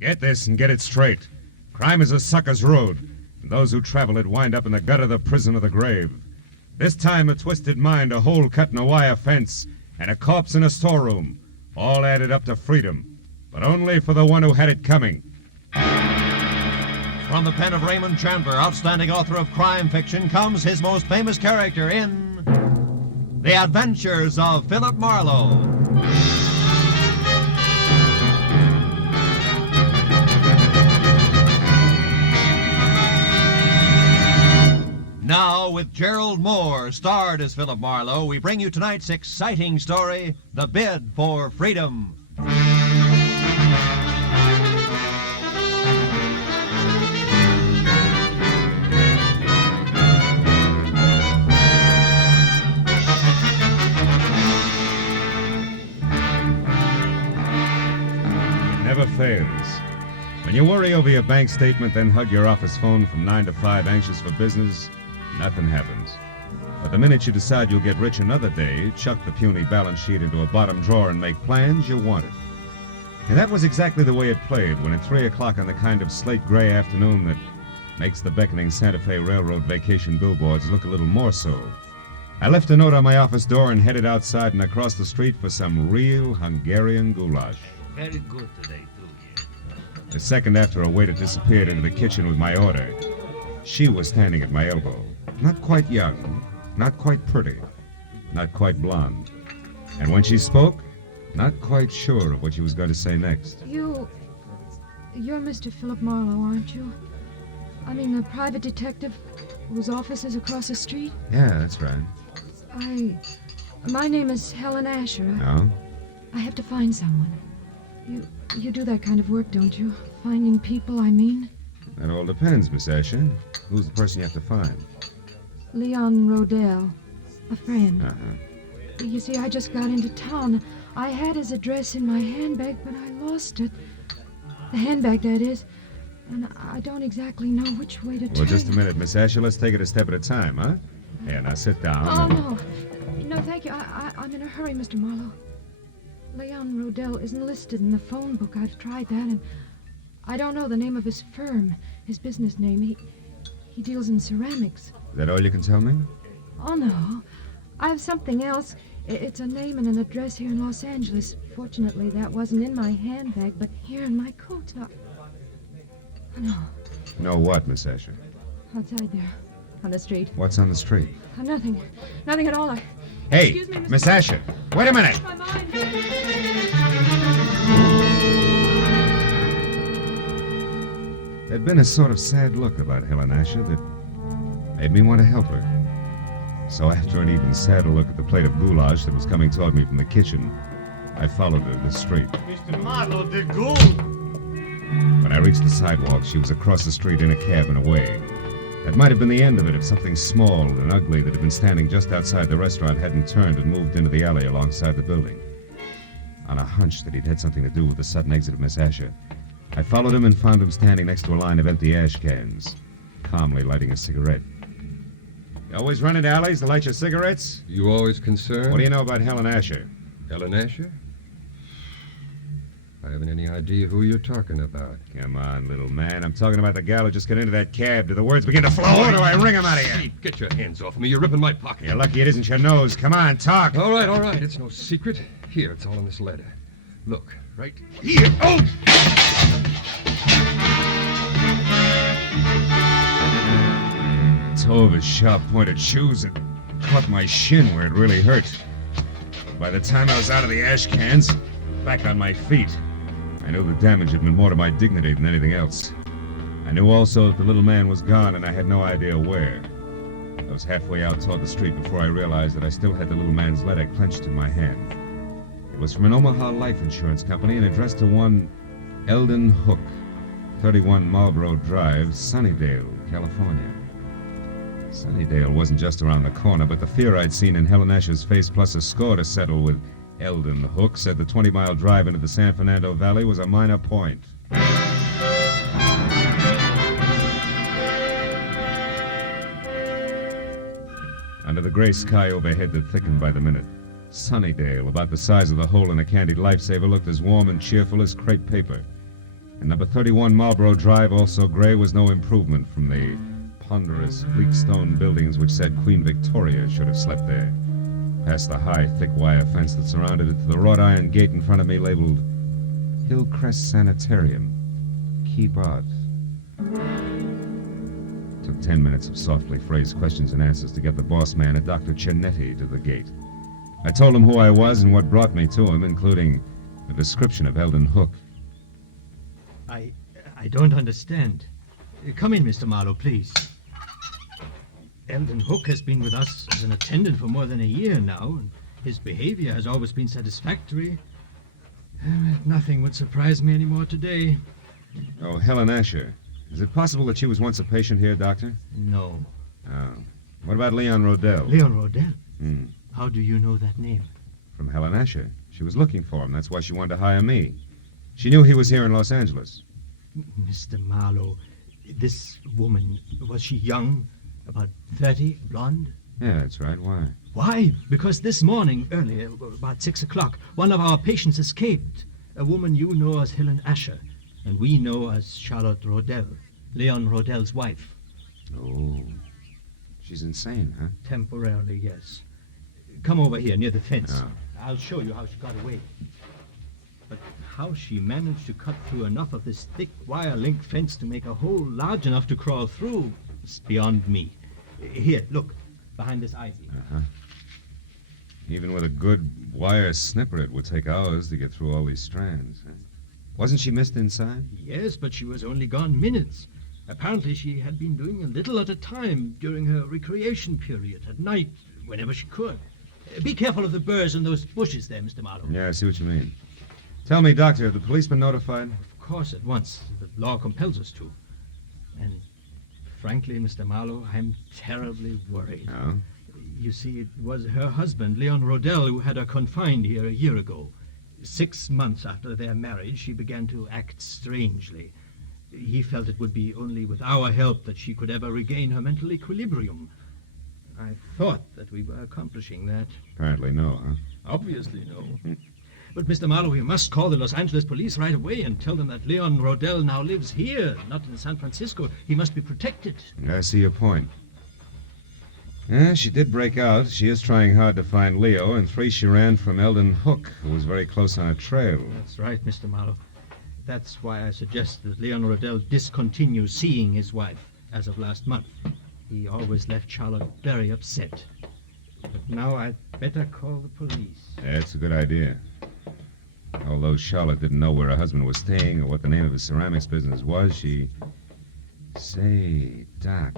Get this and get it straight. Crime is a sucker's road, and those who travel it wind up in the gut of the prison or the grave. This time a twisted mind, a hole cut in a wire fence, and a corpse in a storeroom. All added up to freedom, but only for the one who had it coming. From the pen of Raymond Chandler, outstanding author of crime fiction, comes his most famous character in The Adventures of Philip Marlowe. Now, with Gerald Mohr, starred as Philip Marlowe, we bring you tonight's exciting story, The Bid for Freedom. Never fails. When you worry over your bank statement, then hug your office phone from 9 to 5, anxious for business, nothing happens. But the minute you decide you'll get rich another day, chuck the puny balance sheet into a bottom drawer and make plans, you want it. And that was exactly the way it played when at 3 o'clock on the kind of slate-gray afternoon that makes the beckoning Santa Fe Railroad vacation billboards look a little more so, I left a note on my office door and headed outside and across the street for some real Hungarian goulash. Very good today, too, yeah. A second after a waiter disappeared into the kitchen with my order, she was standing at my elbow. Not quite young, not quite pretty, not quite blonde. And when she spoke, not quite sure of what she was going to say next. You're Mr. Philip Marlowe, aren't you? I mean, the private detective whose office is across the street? Yeah, that's right. My name is Helen Asher. Oh? I have to find someone. You do that kind of work, don't you? Finding people, I mean? That all depends, Miss Asher. Who's the person you have to find? Leon Rodell, a friend. Uh-huh. You see, I just got into town. I had his address in my handbag, but I lost it. The handbag, that is. And I don't exactly know which way to turn. Well, just a minute, Miss Asher. Let's take it a step at a time, huh? Here, now sit down. Oh, no. No, thank you. I'm in a hurry, Mr. Marlowe. Leon Rodell isn't listed in the phone book. I've tried that, and I don't know the name of his firm, his business name. He deals in ceramics. Is that all you can tell me? Oh, no. I have something else. It's a name and an address here in Los Angeles. Fortunately, that wasn't in my handbag, but here in my coat. No. No what, Miss Asher? Outside there, on the street. What's on the street? Nothing. Nothing at all. Hey, Excuse me, Miss Asher, wait a minute. My mind. There'd been a sort of sad look about Helen Asher that made me want to help her. So after an even sadder look at the plate of goulash that was coming toward me from the kitchen, I followed her to the street. Mr. Marlowe, the gold. When I reached the sidewalk, she was across the street in a cab and away. That might have been the end of it if something small and ugly that had been standing just outside the restaurant hadn't turned and moved into the alley alongside the building. On a hunch that he'd had something to do with the sudden exit of Miss Asher, I followed him and found him standing next to a line of empty ash cans, calmly lighting a cigarette. You always run into alleys to light your cigarettes? You always concerned? What do you know about Helen Asher? Helen Asher? I haven't any idea who you're talking about. Come on, little man. I'm talking about the gal who just got into that cab. Do the words begin to flow, or do I wring them out of you? Hey, get your hands off me. You're ripping my pocket. You're lucky it isn't your nose. Come on, talk. All right. It's no secret. Here, it's all in this letter. Look, right here. Oh! The toe of his sharp-pointed shoes had caught my shin where it really hurt. By the time I was out of the ash cans, back on my feet, I knew the damage had been more to my dignity than anything else. I knew also that the little man was gone, and I had no idea where. I was halfway out toward the street before I realized that I still had the little man's letter clenched in my hand. It was from an Omaha life insurance company and addressed to one Eldon Hook, 31 Marlboro Drive, Sunnydale, California. Sunnydale wasn't just around the corner, but the fear I'd seen in Helen Asher's face, plus a score to settle with Eldon Hook, said the 20-mile drive into the San Fernando Valley was a minor point. Under the gray sky overhead that thickened by the minute, Sunnydale, about the size of the hole in a candied lifesaver, looked as warm and cheerful as crepe paper. And number 31 Marlborough Drive, also gray, was no improvement from the ponderous, bleak stone buildings which said Queen Victoria should have slept there. Past the high, thick wire fence that surrounded it to the wrought iron gate in front of me labeled Hillcrest Sanitarium. Keep out. Took 10 minutes of softly phrased questions and answers to get the boss man, a Dr. Cianetti, to the gate. I told him who I was and what brought me to him, including a description of Eldon Hook. I don't understand. Come in, Mr. Marlowe, please. Eldon Hook has been with us as an attendant for more than a year now, and his behavior has always been satisfactory. Nothing would surprise me anymore today. Oh, Helen Asher. Is it possible that she was once a patient here, Doctor? No. Oh. What about Leon Rodell? Leon Rodell? Hmm. How do you know that name? From Helen Asher. She was looking for him. That's why she wanted to hire me. She knew he was here in Los Angeles. Mr. Marlowe, this woman, was she young? About 30, blonde? Yeah, that's right. Why? Why? Because this morning, earlier, about 6 o'clock, one of our patients escaped. A woman you know as Helen Asher, and we know as Charlotte Rodell, Leon Rodell's wife. Oh. She's insane, huh? Temporarily, yes. Come over here, near the fence. Oh. I'll show you how she got away. But how she managed to cut through enough of this thick wire-link fence to make a hole large enough to crawl through is beyond me. Here, look, behind this ivy. Uh-huh. Even with a good wire snipper, it would take hours to get through all these strands. Huh? Wasn't she missed inside? Yes, but she was only gone minutes. Apparently she had been doing a little at a time during her recreation period, at night, whenever she could. Be careful of the burrs in those bushes there, Mr. Marlowe. Yeah, I see what you mean. Tell me, Doctor, have the police been notified? Of course, at once. The law compels us to. And frankly, Mr. Marlowe, I'm terribly worried. No? You see, it was her husband, Leon Rodell, who had her confined here a year ago. 6 months after their marriage, she began to act strangely. He felt it would be only with our help that she could ever regain her mental equilibrium. I thought that we were accomplishing that. Apparently no, huh? Obviously no. But, Mr. Marlowe, we must call the Los Angeles police right away and tell them that Leon Rodell now lives here, not in San Francisco. He must be protected. I see your point. Yeah, she did break out. She is trying hard to find Leo, and 3 she ran from Eldon Hook, who was very close on her trail. That's right, Mr. Marlowe. That's why I suggest that Leon Rodell discontinue seeing his wife as of last month. He always left Charlotte very upset. But now I'd better call the police. That's a good idea. Although Charlotte didn't know where her husband was staying or what the name of his ceramics business was, she... Say, Doc,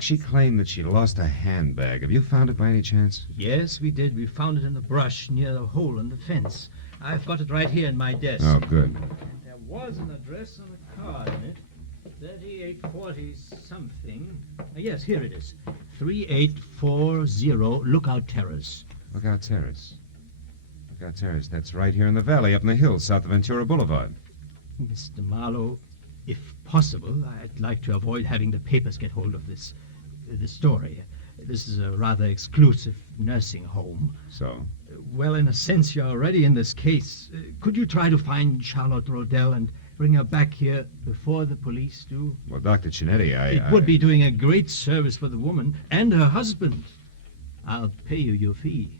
she claimed that she lost a handbag. Have you found it by any chance? Yes, we did. We found it in the brush near the hole in the fence. I've got it right here in my desk. Oh, good. There was an address on a card in it. 3840 something. Yes, here it is. 3840 Lookout Terrace. Lookout Terrace. Lookout Terrace. That's right here in the valley, up in the hills, south of Ventura Boulevard. Mr. Marlowe, if possible, I'd like to avoid having the papers get hold of this story. This is a rather exclusive nursing home. So? Well, in a sense, you're already in this case. Could you try to find Charlotte Rodell and bring her back here before the police do? Well, Dr. Cianetti, It would be doing a great service for the woman and her husband. I'll pay you your fee.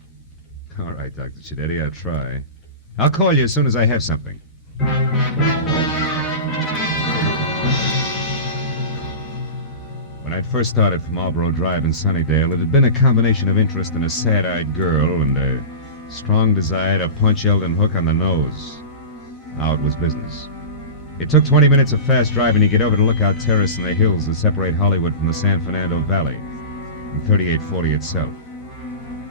All right, Dr. Cianetti, I'll try. I'll call you as soon as I have something. When I'd first started from Marlborough Drive in Sunnydale, it had been a combination of interest in a sad-eyed girl and a strong desire to punch Eldon Hook on the nose. Now it was business. It took 20 minutes of fast driving to get over to Lookout Terrace in the hills that separate Hollywood from the San Fernando Valley, and 3840 itself.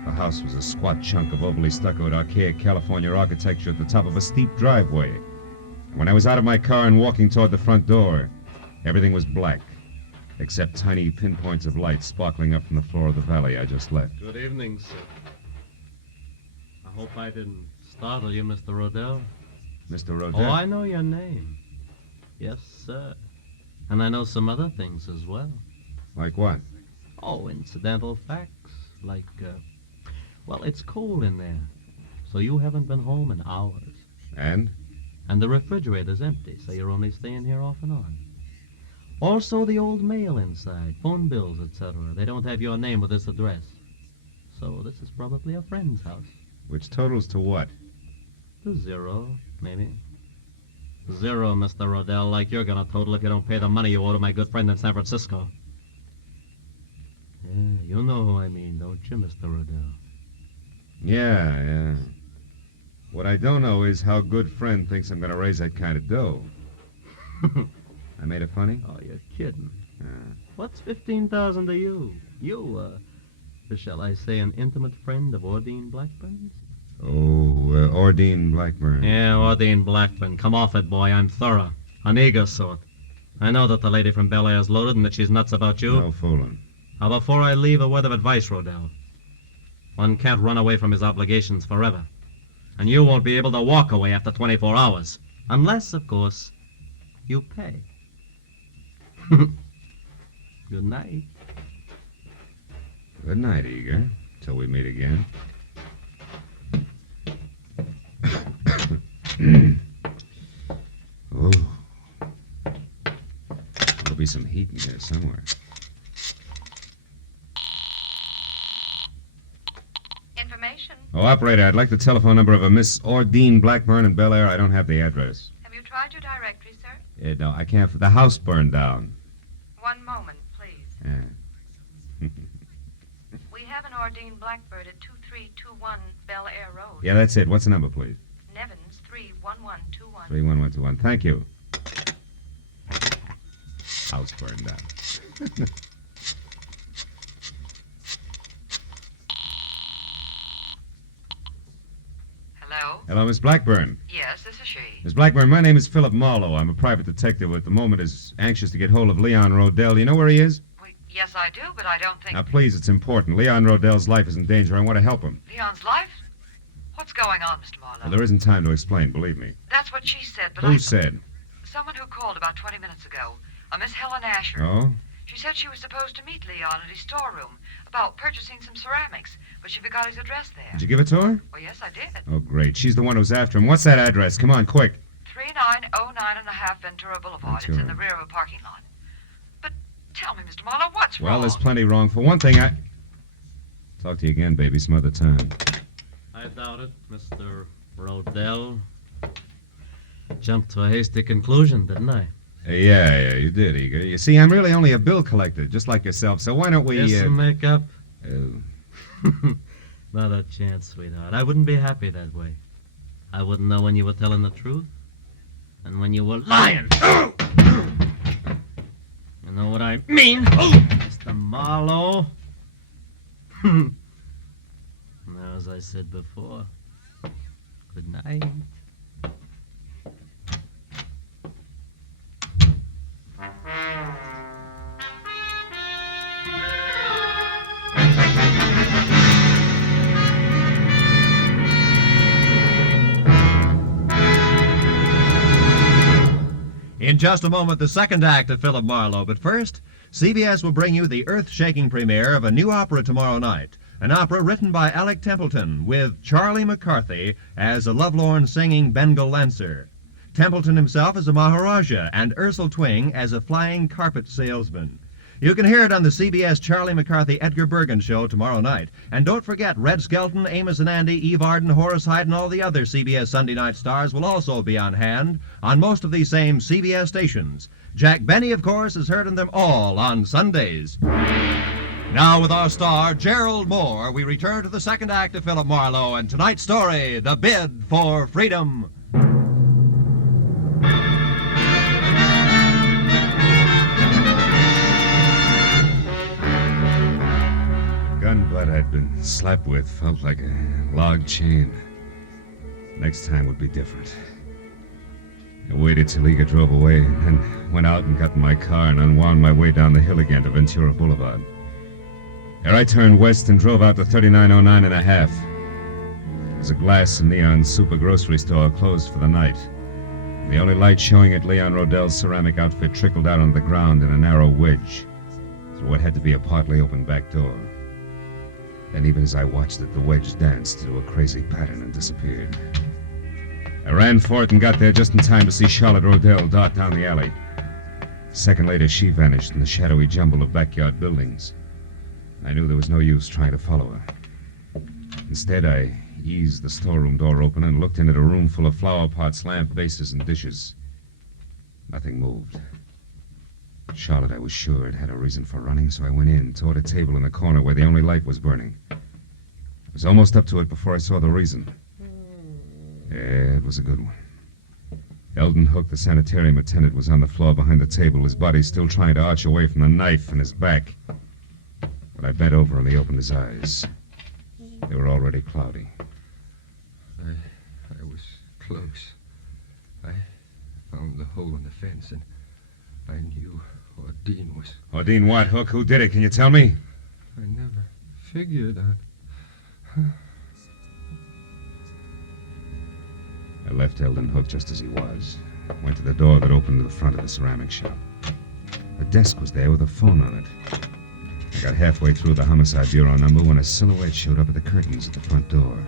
The house was a squat chunk of overly stuccoed, archaic California architecture at the top of a steep driveway. And when I was out of my car and walking toward the front door, everything was black, except tiny pinpoints of light sparkling up from the floor of the valley I just left. Good evening, sir. I hope I didn't startle you, Mr. Rodell. Mr. Rodell? Oh, I know your name. Yes, sir. And I know some other things as well. Like what? Oh, incidental facts. Like, well, it's cold in there. So you haven't been home in hours. And? And the refrigerator's empty, so you're only staying here off and on. Also the old mail inside, phone bills, etc. They don't have your name with this address. So this is probably a friend's house. Which totals to what? To 0, maybe. 0, Mr. Rodell, like you're gonna total if you don't pay the money you owe to my good friend in San Francisco. Yeah, you know who I mean, don't you, Mr. Rodell? Yeah. What I don't know is how good friend thinks I'm gonna raise that kind of dough. I made it funny? Oh, you're kidding. Yeah. What's 15,000 to you? You, shall I say, an intimate friend of Ordine Blackburn's? Oh, Ordine Blackburn. Yeah, Ordine Blackburn. Come off it, boy. I'm thorough. An eager sort. I know that the lady from Bel Air's loaded and that she's nuts about you. No fooling. Now, before I leave, a word of advice, Rodell. One can't run away from his obligations forever. And you won't be able to walk away after 24 hours. Unless, of course, you pay. Good night. Good night, Eager. Till we meet again. Oh. There'll be some heat in here somewhere. Information. Oh, operator, I'd like the telephone number of a Miss Ordine Blackburn in Bel Air. I don't have the address. Have you tried your directory, sir? No, I can't. The house burned down. One moment, please. Yeah. We have an Ordine Blackbird at 2321 Bel Air Road. Yeah, that's it. What's the number, please? Nevins 31121. 31121. Thank you. House burned down. Hello? Hello, Miss Blackburn. Yes, this is she. Miss Blackburn, my name is Philip Marlowe. I'm a private detective who at the moment is anxious to get hold of Leon Rodell. You know where he is? Well, yes, I do, but I don't think... Now, please, it's important. Leon Rodell's life is in danger. I want to help him. Leon's life? What's going on, Mr. Marlowe? Well, there isn't time to explain, believe me. That's what she said, but Who said? Someone who called about 20 minutes ago. A Miss Helen Asher. Oh? She said she was supposed to meet Leon at his storeroom about purchasing some ceramics, but she forgot his address there. Did you give it to her? Well, yes, I did. Oh, great. She's the one who's after him. What's that address? Come on, quick. 3909.5 Ventura Boulevard. It's in Ventura. the rear of a parking lot. But tell me, Mr. Marlowe, what's Well, wrong? there's plenty wrong. For one thing, Talk to you again, baby, some other time. I doubt it, Mr. Rodell. Jumped to a hasty conclusion, didn't I? Yeah, you did, Eager. You see, I'm really only a bill collector, just like yourself, so why don't we... Just some makeup? uh, Not a chance, sweetheart. I wouldn't be happy that way. I wouldn't know when you were telling the truth and when you were lying. You know what I mean? Mr. Marlowe. Now, as I said before, good night. In just a moment, the second act of Philip Marlowe. But first, CBS will bring you the earth-shaking premiere of a new opera tomorrow night. An opera written by Alec Templeton with Charlie McCarthy as a lovelorn singing Bengal lancer. Templeton himself as a Maharaja and Ursel Twing as a flying carpet salesman. You can hear it on the CBS Charlie McCarthy Edgar Bergen show tomorrow night. And don't forget, Red Skelton, Amos and Andy, Eve Arden, Horace Hyde, and all the other CBS Sunday night stars will also be on hand on most of these same CBS stations. Jack Benny, of course, is heard in them all on Sundays. Now, with our star, Gerald Mohr, we return to the second act of Philip Marlowe and tonight's story, The Bid for Freedom. gun butt I'd been slapped with felt like a log chain. Next time would be different. I waited till Eager drove away, and then went out and got in my car and unwound my way down the hill again to Ventura Boulevard. There I turned west and drove out to 3909.5. There was a glass and neon super grocery store closed for the night. The only light showing at Leon Rodell's ceramic outfit trickled out on the ground in a narrow wedge through what had to be a partly open back door. And even as I watched it, the wedge danced into a crazy pattern and disappeared. I ran for it and got there just in time to see Charlotte Rodell dart down the alley. A second later, she vanished in the shadowy jumble of backyard buildings. I knew there was no use trying to follow her. Instead, I eased the storeroom door open and looked into the room full of flower pots, lamp bases, and dishes. Nothing moved. Charlotte, I was sure, had a reason for running, so I went in, toward a table in the corner where the only light was burning. I was almost up to it before I saw the reason. Yeah, it was a good one. Eldon Hook, the sanitarium attendant, was on the floor behind the table, his body still trying to arch away from the knife in his back. But I bent over and he opened his eyes. They were already cloudy. I was close. I found the hole in the fence, and I knew Ordine was... Ordine what, Hook? Who did it? Can you tell me? I never figured on... I left Eldon Hook just as he was. Went to the door that opened to the front of the ceramic shop. A desk was there with a phone on it. I got halfway through the homicide bureau number when a silhouette showed up at the curtains at the front door.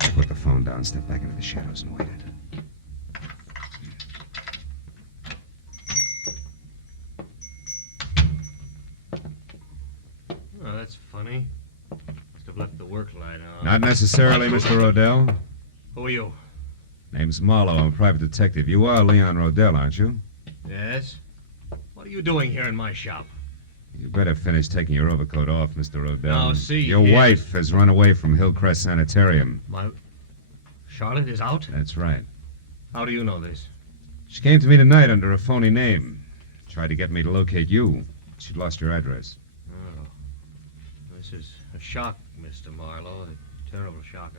I put the phone down, stepped back into the shadows, and waited. Oh, that's funny. Must have left the work light on. Not necessarily, Mr. Rodell. Who are you? Name's Marlowe. I'm a private detective. You are Leon Rodell, aren't you? Yes? What are you doing here in my shop? You better finish taking your overcoat off, Mr. Rodell. Now, see, your yes. wife has run away from Hillcrest Sanitarium. My... Charlotte is out? That's right. How do you know this? She came to me tonight under a phony name. Tried to get me to locate you. She'd lost your address. Oh. This is a shock, Mr. Marlowe. A terrible shock.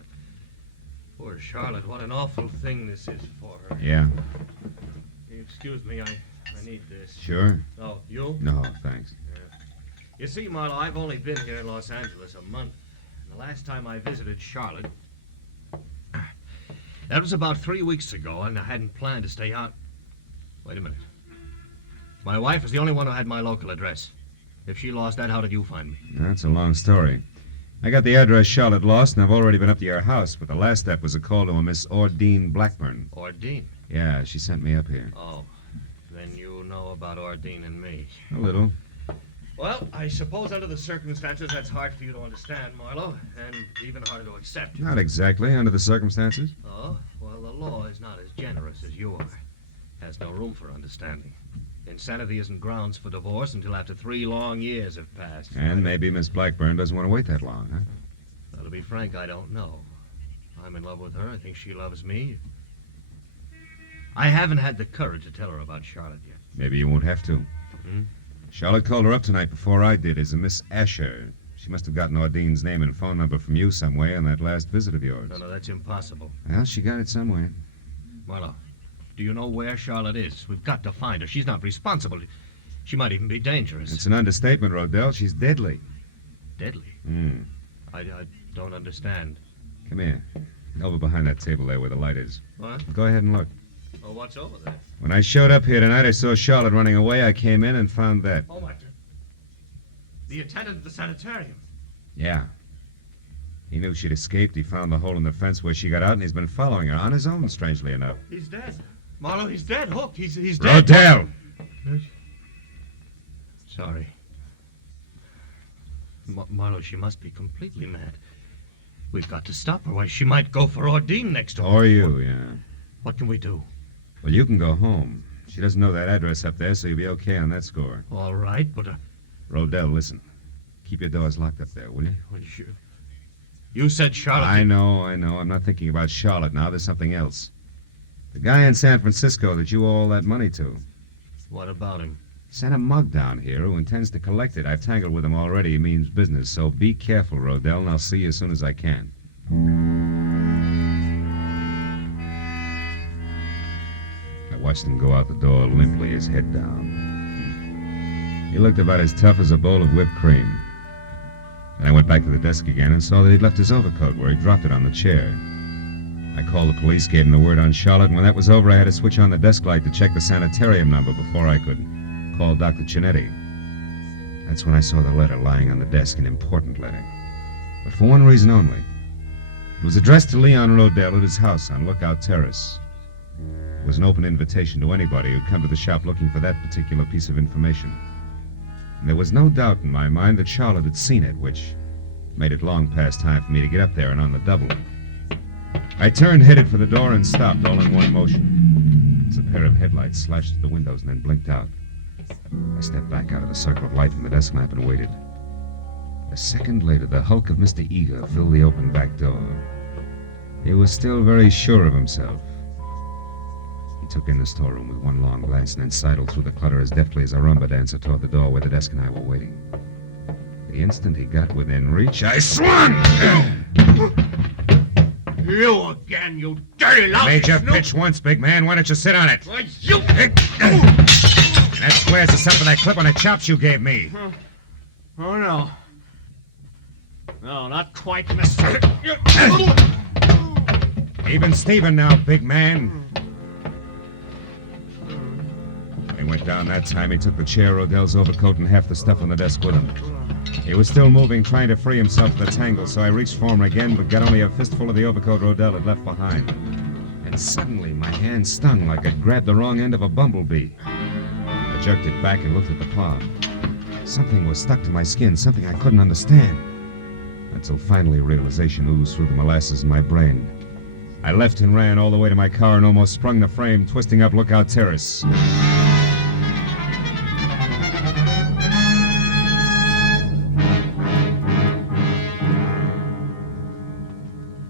Poor Charlotte, what an awful thing this is for her. Yeah. Excuse me, I need this. Sure? Oh, you? No, thanks. You see, Marlowe, I've only been here in Los Angeles a month. And the last time I visited Charlotte, that was about 3 weeks ago, and I hadn't planned to stay out. Wait a minute. My wife is the only one who had my local address. If she lost that, how did you find me? That's a long story. I got the address Charlotte lost, and I've already been up to your house, but the last step was a call to a Miss Ordine Blackburn. Ordine? Yeah, she sent me up here. Oh, then you know about Ordine and me. A little. Well, I suppose under the circumstances that's hard for you to understand, Marlowe, and even harder to accept. Not exactly, under the circumstances. Oh, well, the law is not as generous as you are. Has no room for understanding. Insanity isn't grounds for divorce until after 3 long years have passed. And maybe Miss Blackburn doesn't want to wait that long, huh? Well, to be frank, I don't know. I'm in love with her. I think she loves me. I haven't had the courage to tell her about Charlotte yet. Maybe you won't have to. Hmm? Charlotte called her up tonight before I did as a Miss Asher. She must have gotten Ordine's name and phone number from you some way on that last visit of yours. No, that's impossible. Well, she got it somewhere. Marlowe, do you know where Charlotte is? We've got to find her. She's not responsible. She might even be dangerous. It's an understatement, Rodell. She's deadly. Deadly? Hmm. I don't understand. Come here. Over behind that table there where the light is. What? Go ahead and look. Oh, what's over there? When I showed up here tonight, I saw Charlotte running away. I came in and found that. Oh, my God. The attendant at the sanitarium. Yeah. He knew she'd escaped. He found the hole in the fence where she got out, and he's been following her on his own, strangely enough. He's dead. Marlowe, he's dead. Hook, he's dead. Rodell! Sorry. Marlowe, she must be completely mad. We've got to stop her. Why, she might go for Ordine next door. Or you, yeah. What can we do? Well, you can go home. She doesn't know that address up there, so you'll be okay on that score. All right, but... Rodell, listen. Keep your doors locked up there, will you? Well, you said Charlotte... I know. I'm not thinking about Charlotte now. There's something else. The guy in San Francisco that you owe all that money to. What about him? Sent a mug down here who intends to collect it. I've tangled with him already. He means business. So be careful, Rodell, and I'll see you as soon as I can. I watched him go out the door limply, his head down. He looked about as tough as a bowl of whipped cream. Then I went back to the desk again and saw that he'd left his overcoat where he dropped it on the chair. I called the police, gave him the word on Charlotte, and when that was over, I had to switch on the desk light to check the sanitarium number before I could call Dr. Chinetti. That's when I saw the letter lying on the desk, an important letter. But for one reason only. It was addressed to Leon Rodell at his house on Lookout Terrace. It was an open invitation to anybody who'd come to the shop looking for that particular piece of information. And there was no doubt in my mind that Charlotte had seen it, which made it long past time for me to get up there and on the double. I turned, headed for the door, and stopped all in one motion as a pair of headlights slashed at the windows and then blinked out. I stepped back out of the circle of light from the desk lamp and waited. A second later, the hulk of Mr. Eager filled the open back door. He was still very sure of himself. He took in the storeroom with one long glance and then sidled through the clutter as deftly as a rumba dancer toward the door where the desk and I were waiting. The instant he got within reach, I swung! You again, you dirty lousy Made your snoop. pitch once, big man. Why don't you sit on it? Why, you... And that squares us up for that clip on the chops you gave me. Oh, no. No, not quite, mister. Even Steven now, big man. When he went down that time, he took the chair, Rodell's overcoat, and half the stuff on the desk with him. He was still moving, trying to free himself of the tangle, so I reached for him again, but got only a fistful of the overcoat Rodell had left behind. And suddenly, my hand stung like I'd grabbed the wrong end of a bumblebee. I jerked it back and looked at the palm. Something was stuck to my skin, something I couldn't understand. Until finally realization oozed through the molasses in my brain. I left and ran all the way to my car and almost sprung the frame, twisting up Lookout Terrace.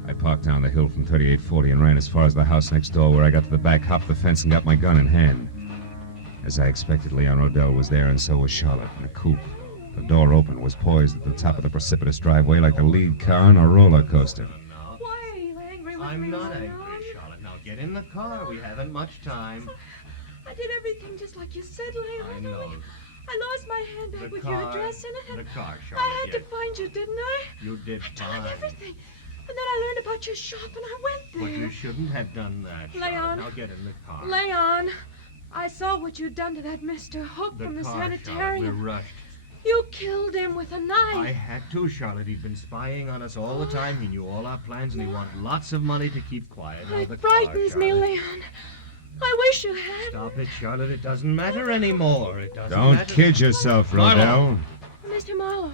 I parked down the hill from 3840 and ran as far as the house next door, where I got to the back, hopped the fence, and got my gun in hand. As I expected, Leon Rodell was there, and so was Charlotte in a coupe. The door open, was poised at the top of the precipitous driveway like the lead car on a roller coaster. Why are you angry with me, I'm not Leon? angry, Charlotte. Now get in the car. We haven't much time. I did everything just like you said, Leon. I know. I lost my handbag with your address in it, and The car, Charlotte. I had yes. to find you, didn't I? You did I done fine. everything. And then I learned about your shop, and I went But there. you shouldn't have done that, Charlotte. Leon. Now get in the car. Leon, I saw what you'd done to that Mr. Hook from the car, Charlotte. sanitarium. We're rushed. You killed him with a knife. I had to, Charlotte. He'd been spying on us all the time. He knew all our plans, and he wanted lots of money to keep quiet. Now, It the car, frightens me, Charlotte. Leon. I wish you had. Stop it, Charlotte. It doesn't matter anymore. It doesn't Don't matter. kid yourself, Rodell. Mr. Marlowe.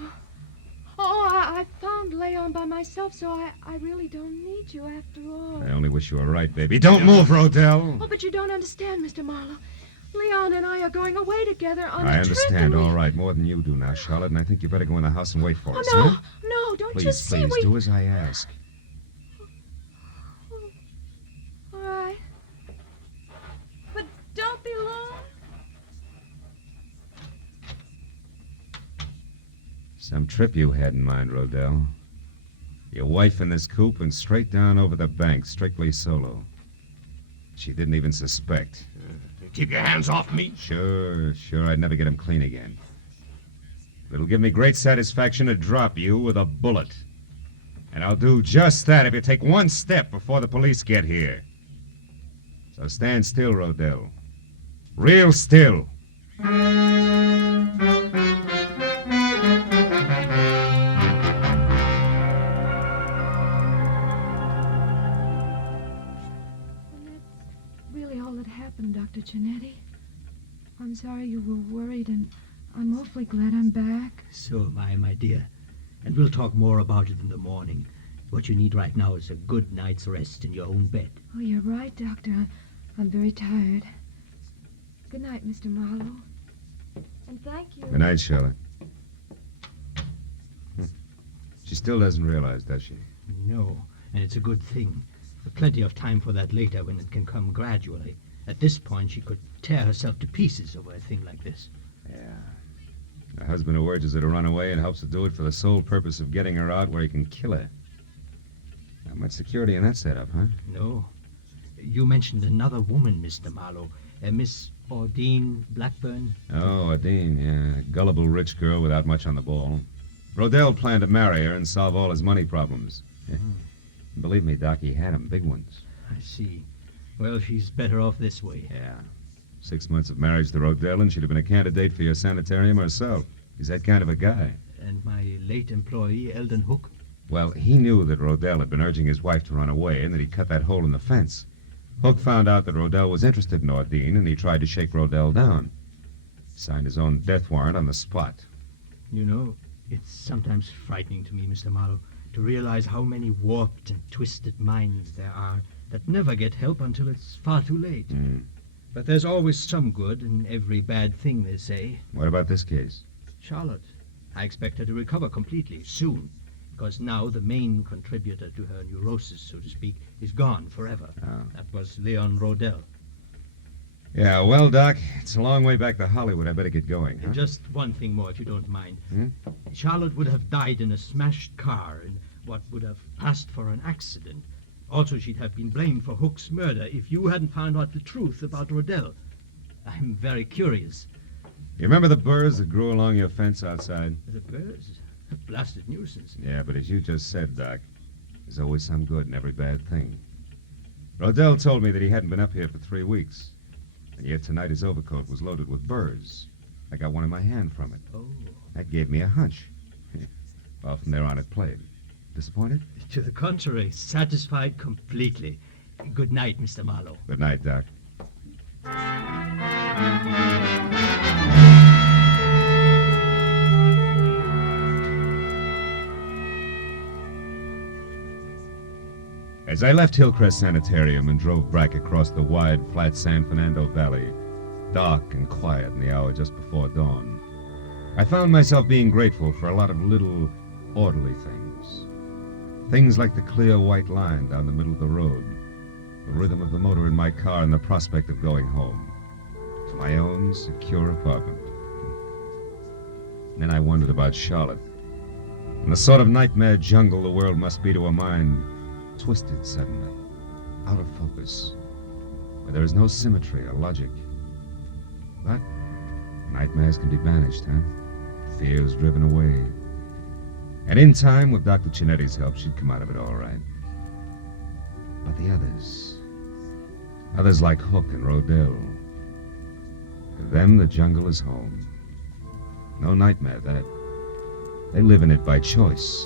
Oh, I found Leon by myself, so I really don't need you after all. I only wish you were right, baby. Don't move, Rodell. Oh, but you don't understand, Mr. Marlowe. Leon and I are going away together on I a trip. understand, and we... all right, more than you do now, Charlotte, and I think you better go in the house and wait for us, Oh, no, huh? no, don't you Please, see please, we... do as I ask. All right. But don't be long. Some trip you had in mind, Rodell. Your wife in this coupe and straight down over the bank, strictly solo. She didn't even suspect. Keep your hands off me. Sure, I'd never get him clean again. It'll give me great satisfaction to drop you with a bullet. And I'll do just that if you take one step before the police get here. So stand still, Rodell. Real still. And that's really all that happened, Dr. Giannetti. I'm sorry you were worried, and I'm awfully glad I'm back. So am I, my dear. And we'll talk more about it in the morning. What you need right now is a good night's rest in your own bed. Oh, you're right, Doctor. I'm very tired. Good night, Mr. Marlowe. And thank you. Good night, Charlotte. She still doesn't realize, does she? No, and it's a good thing. Plenty of time for that later when it can come gradually. At this point, she could tear herself to pieces over a thing like this. Yeah. Her husband who urges her to run away and helps her do it for the sole purpose of getting her out where he can kill her. Not much security in that setup, huh? No. You mentioned another woman, Mr. Marlowe. Miss Ordine Blackburn. Oh, Adine, yeah. Gullible rich girl without much on the ball. Rodell planned to marry her and solve all his money problems. Believe me, Doc, he had 'em, big ones. I see. Well, she's better off this way. Yeah. 6 months of marriage to Rodell, and she'd have been a candidate for your sanitarium herself. He's that kind of a guy. And my late employee, Eldon Hook. Well, he knew that Rodell had been urging his wife to run away and that he cut that hole in the fence. Hook found out that Rodell was interested in Ordine, and he tried to shake Rodell down. He signed his own death warrant on the spot. You know, it's sometimes frightening to me, Mr. Marlowe, to realize how many warped and twisted minds there are that never get help until it's far too late. But there's always some good in every bad thing, they say. What about this case? Charlotte, I expect her to recover completely soon, because now the main contributor to her neurosis, so to speak, is gone forever. Oh. That was Leon Rodell. Yeah, well, Doc, it's a long way back to Hollywood. I better get going, huh? And just one thing more, if you don't mind. Hmm? Charlotte would have died in a smashed car in what would have passed for an accident. Also, she'd have been blamed for Hook's murder if you hadn't found out the truth about Rodell. I'm very curious. You remember the burrs that grew along your fence outside? The birds? A blasted nuisance. Yeah, but as you just said, Doc, there's always some good in every bad thing. Rodell told me that he hadn't been up here for 3 weeks. And yet tonight his overcoat was loaded with burrs. I got one in my hand from it. Oh. That gave me a hunch. Well, from there on it played. Disappointed? To the contrary, satisfied completely. Good night, Mr. Marlowe. Good night, Doc. As I left Hillcrest Sanitarium and drove back across the wide, flat San Fernando Valley, dark and quiet in the hour just before dawn, I found myself being grateful for a lot of little, orderly things. Things like the clear white line down the middle of the road, the rhythm of the motor in my car, and the prospect of going home to my own secure apartment. And then I wondered about Charlotte and the sort of nightmare jungle the world must be to a mind twisted suddenly, out of focus, where there is no symmetry or logic. But nightmares can be banished, huh? Fears driven away. And in time, with Dr. Cinetti's help, she'd come out of it all right. But the others like Hook and Rodell, to them the jungle is home. No nightmare, that. They live in it by choice.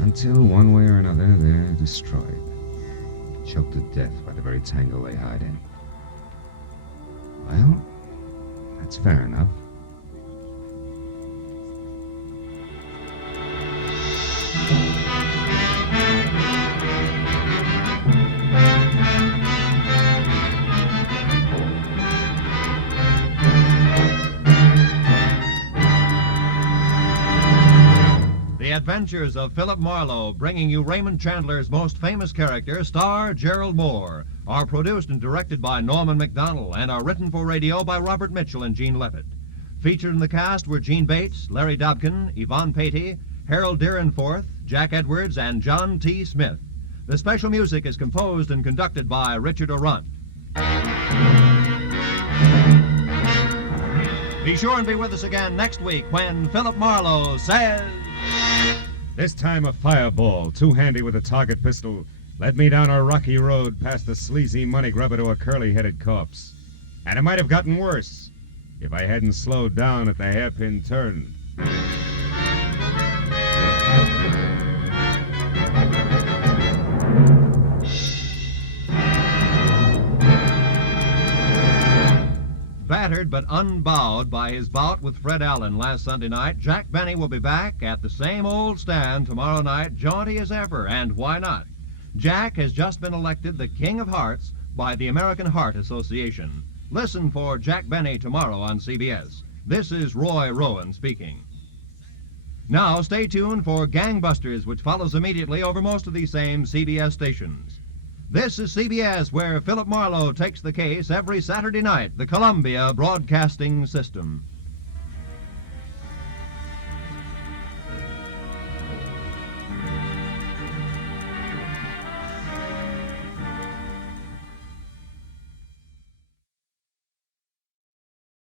Until, one way or another, they're destroyed. Choked to death by the very tangle they hide in. Well, that's fair enough. The Adventures of Philip Marlowe, bringing you Raymond Chandler's most famous character, star Gerald Mohr, are produced and directed by Norman MacDonald and are written for radio by Robert Mitchell and Gene Levitt. Featured in the cast were Gene Bates, Larry Dobkin, Yvonne Patey, Harold Deerenforth, Jack Edwards, and John T. Smith. The special music is composed and conducted by Richard Arant. Be sure and be with us again next week when Philip Marlowe says... This time a fireball, too handy with a target pistol, led me down a rocky road past a sleazy money grubber to a curly-headed corpse. And it might have gotten worse if I hadn't slowed down at the hairpin turn. Battered but unbowed by his bout with Fred Allen last Sunday night, Jack Benny will be back at the same old stand tomorrow night, jaunty as ever, and why not? Jack has just been elected the King of Hearts by the American Heart Association. Listen for Jack Benny tomorrow on CBS. This is Roy Rowan speaking. Now stay tuned for Gangbusters, which follows immediately over most of these same CBS stations. This is CBS, where Philip Marlowe takes the case every Saturday night, the Columbia Broadcasting System.